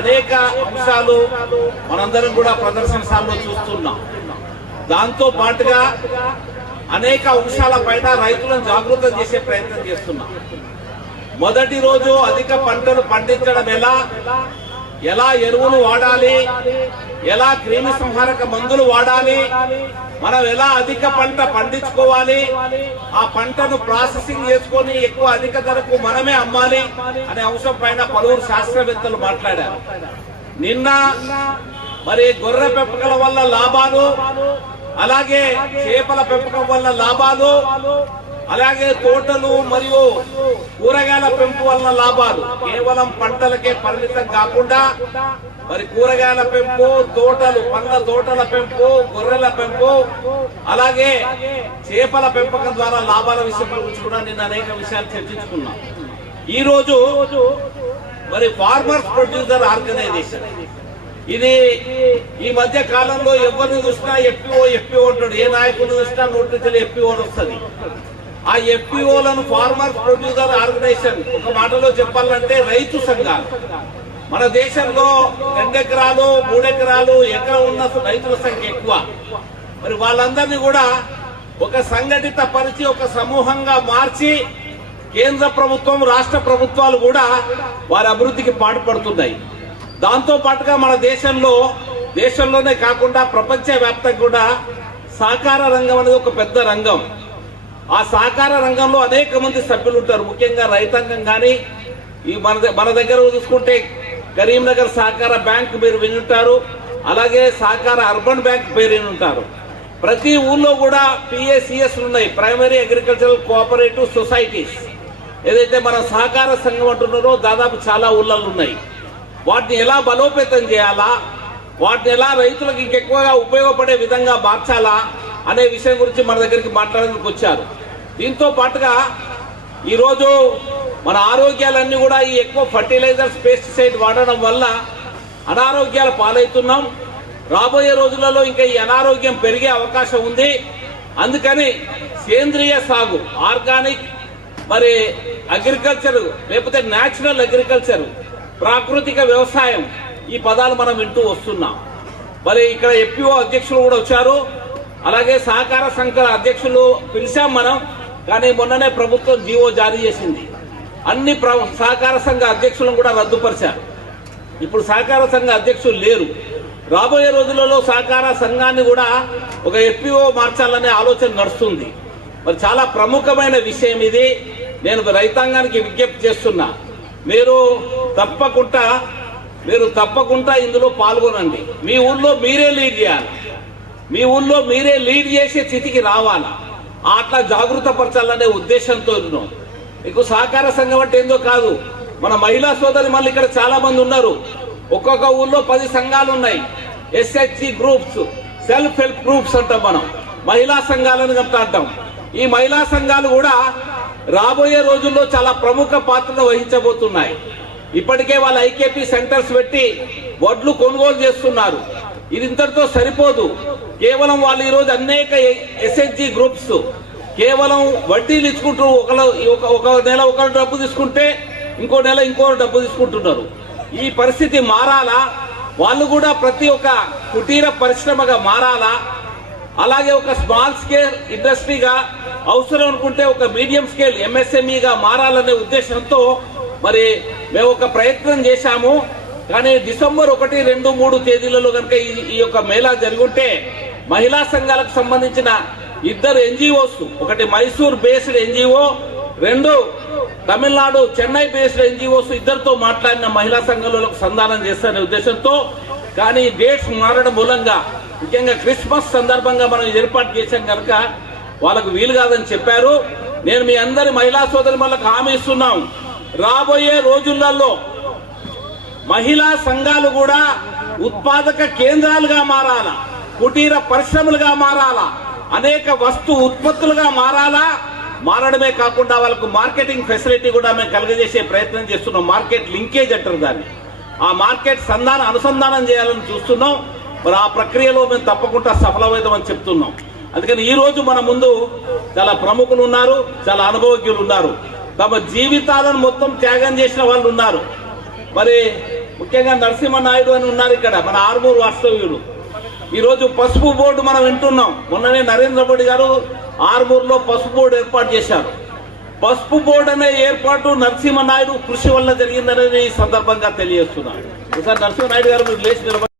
అనేక అంశాలు మనందరం కూడా ప్రదర్శనశాలలో చూస్తున్నాం. దాంతో పాటుగా అనేక అంశాల పైన రైతులను జాగృతం చేసే ప్రయత్నం చేస్తున్నాం. మొదటి రోజు అధిక పంటలు పండించడం ఎలా ఎరువులు వాడాలి, ఎలా క్రిమి సంహారక మందులు వాడాలి, మనం ఎలా అధిక పంట పండించుకోవాలి, ఆ పంటను ప్రాసెసింగ్ చేసుకొని ఎక్కువ అధిక ధరకు మనమే అమ్మాలి అనే అంశం పైన పలువురు శాస్త్రవేత్తలు మాట్లాడారు. నిన్న మరి గొర్రె పెంపకల వల్ల లాభాలు, అలాగే చేపల పెంపకం వల్ల లాభాలు, అలాగే తోటలు మరియు కూరగాయల పెంపు వల్ల లాభాలు, కేవలం పంటలకే పరిమితం కాకుండా మరి కూరగాయల పెంపు, తోటలు, పండ్ల తోటల పెంపు, గొర్రెల పెంపు, అలాగే చేపల పెంపకం ద్వారా లాభాల విషయం గురించి కూడా నిన్న అనేక విషయాలు చర్చించుకున్నాం. ఈ రోజు మరి ఫార్మర్స్ ప్రొడ్యూసర్ ఆర్గనైజేషన్, ఇది ఈ మధ్య కాలంలో ఎవరిని చూసినా ఎఫ్పిఓ అంటాడు. ఏ నాయకులు చూసినా నోటి నుంచి ఎఫ్పిఓ వస్తుంది. ఆ ఎఫ్పిఓలను ఫార్మర్ ప్రొడ్యూసర్ ఆర్గనైజేషన్ ఒక మాటలో చెప్పాలంటే రైతు సంఘాలు. మన దేశంలో 2 ఎకరాలు 3 ఎకరాలు ఎకరం ఉన్న రైతుల సంఖ్య ఎక్కువ. మరి వాళ్ళందరినీ కూడా ఒక సంఘటిత పరిచి ఒక సమూహంగా మార్చి కేంద్ర ప్రభుత్వం, రాష్ట్ర ప్రభుత్వాలు కూడా వారి అభివృద్ధికి పాటుపడుతున్నాయి. దాంతో పాటుగా మన దేశంలోనే కాకుండా ప్రపంచ వ్యాప్తంగా కూడా సహకార రంగం అనేది ఒక పెద్ద రంగం. ఆ సహకార రంగంలో అనేక మంది సభ్యులు ఉంటారు. ముఖ్యంగా రైతాంగం కానీ, ఈ మన దగ్గర చూసుకుంటే కరీంనగర్ సహకార బ్యాంక్ మీరు వినుంటారు, అలాగే సహకార అర్బన్ బ్యాంక్ పేరు వినుంటారు. ప్రతి ఊళ్ళో కూడా PACS ఉన్నాయి, ప్రైమరీ అగ్రికల్చరల్ కోఆపరేటివ్ సొసైటీస్. ఏదైతే మన సహకార సంఘం అంటున్నారో దాదాపు చాలా ఊళ్ళలో ఉన్నాయి. వాటిని ఎలా బలోపేతం చేయాలా, వాటిని ఎలా రైతులకు ఇంకెక్కువగా ఉపయోగపడే విధంగా మార్చాలా అనే విషయం గురించి మన దగ్గరికి మాట్లాడడానికి వచ్చారు. దీంతో పాటుగా ఈరోజు మన ఆరోగ్యాలన్నీ కూడా ఈ ఎక్కువ ఫర్టిలైజర్స్, పెస్టిసైడ్ వాడడం వల్ల అనారోగ్యాల పాలవుతున్నాం. రాబోయే రోజులలో ఇంకా ఈ అనారోగ్యం పెరిగే అవకాశం ఉంది. అందుకని సేంద్రియ సాగు, ఆర్గానిక్ మరి అగ్రికల్చర్, లేకపోతే న్యాచురల్ అగ్రికల్చర్, ప్రాకృతిక వ్యవసాయం, ఈ పదాలు మనం వింటూ వస్తున్నాం. మరి ఇక్కడ ఎఫ్పిఓ అధ్యక్షులు కూడా వచ్చారు, అలాగే సహకార సంఘాల అధ్యక్షులు పిలిచాం మనం. కానీ మొన్ననే ప్రభుత్వం జీవో జారీ చేసింది, అన్ని సహకార సంఘ అధ్యక్షులను కూడా రద్దుపరిచారు. ఇప్పుడు సహకార సంఘ అధ్యక్షులు లేరు. రాబోయే రోజులలో సహకార సంఘాన్ని కూడా ఒక ఎఫ్పిఓ మార్చాలనే ఆలోచన నడుస్తుంది. మరి చాలా ప్రముఖమైన విషయం ఇది. నేను రైతాంగానికి విజ్ఞప్తి చేస్తున్నా, మీరు తప్పకుండా ఇందులో పాల్గొనండి. మీ ఊళ్ళో మీరే లీడ్ చేయాలి, మీ ఊళ్ళో మీరే లీడ్ చేసే స్థితికి రావాలా, అట్లా జాగృత పరచాలనే ఉద్దేశంతో ఉన్నాం. మీకు సహకార సంఘం అంటే ఏందో కాదు. మన మహిళా సోదరి మళ్ళీ ఇక్కడ చాలా మంది ఉన్నారు. ఒక్కొక్క ఊళ్ళో 10 సంఘాలు ఉన్నాయి. SHG groups, self help groups అంటాం మనం, మహిళా సంఘాలను అంటాం. ఈ మహిళా సంఘాలు కూడా రాబోయే రోజుల్లో చాలా ప్రముఖ పాత్రను వహించబోతున్నాయి. ఇప్పటికే వాళ్ళ IKP సెంటర్స్ పెట్టి వడ్లు కొనుగోలు చేస్తున్నారు. ఇది ఇంతటితో సరిపోదు. కేవలం వాళ్ళు ఈరోజు అనేక SHG గ్రూప్స్ కేవలం వడ్డీలు ఇచ్చుకుంటూ ఒక నెల ఒకరు డబ్బు తీసుకుంటే ఇంకో నెల ఇంకో డబ్బు తీసుకుంటున్నారు. ఈ పరిస్థితి మారాలా, వాళ్ళు కూడా ప్రతి ఒక్క కుటీర పరిశ్రమగా మారాలా, అలాగే ఒక స్మాల్ స్కేల్ ఇండస్ట్రీగా, అవసరం అనుకుంటే ఒక మీడియం స్కేల్ MSMEగా మారాలనే ఉద్దేశంతో మరి మేము ఒక ప్రయత్నం చేశాము. కానీ డిసెంబర్ 1, 2, 3 తేదీలలో కనుక ఈ యొక్క మేళా జరుగుంటే మహిళా సంఘాలకు సంబంధించిన 2 NGOs, ఒకటి Mysore based NGO, 2 Tamil Nadu Chennai based NGOs, ఇద్దరితో మాట్లాడిన మహిళా సంఘాలకు సంధానం చేస్తారనే ఉద్దేశంతో. కానీ డేట్స్ మారడం మూలంగా, ముఖ్యంగా క్రిస్మస్ సందర్భంగా మనం ఏర్పాటు చేశాం కనుక వాళ్ళకు వీలు కాదని చెప్పారు. నేను మీ అందరి మహిళా సోదరులకు హామీ ఇస్తున్నాం, రాబోయే రోజులలో మహిళా సంఘాలు కూడా ఉత్పాదక కేంద్రాలుగా మారాలా, కుటీర పరిశ్రమలుగా మారాలా, అనేక వస్తు ఉత్పత్తులుగా మారడమే కాకుండా వాళ్ళకు మార్కెటింగ్ ఫెసిలిటీ కూడా మేము కలుగజేసే ప్రయత్నం చేస్తున్నాం. మార్కెట్ లింకేజ్ అంటారు దాన్ని. ఆ మార్కెట్ అనుసంధానం చేయాలని చూస్తున్నాం. మరి ఆ ప్రక్రియలో మేము తప్పకుండా సఫలమవుతామని చెప్తున్నాం. అందుకని ఈ రోజు మన ముందు చాలా ప్రముఖులు ఉన్నారు, చాలా అనుభవజ్ఞులు ఉన్నారు, తమ జీవితాలను మొత్తం త్యాగం చేసిన వాళ్ళు ఉన్నారు. మరి ముఖ్యంగా నరసింహనాయుడు అని ఉన్నారు ఇక్కడ మన ఆర్మూరు వాస్తవ్యుడు. ఈరోజు పసుపు బోర్డు మనం వింటున్నాం. మొన్ననే నరేంద్ర మోడీ గారు ఆర్మూరులో పసుపు బోర్డు ఏర్పాటు చేశారు. పసుపు బోర్డు అనే ఏర్పాటు నరసింహనాయుడు కృషి వల్ల జరిగిందనేది ఈ సందర్భంగా తెలియజేస్తున్నాను. ఒకసారి నరసింహనాయుడు గారు మీరు లేచి నిలబడి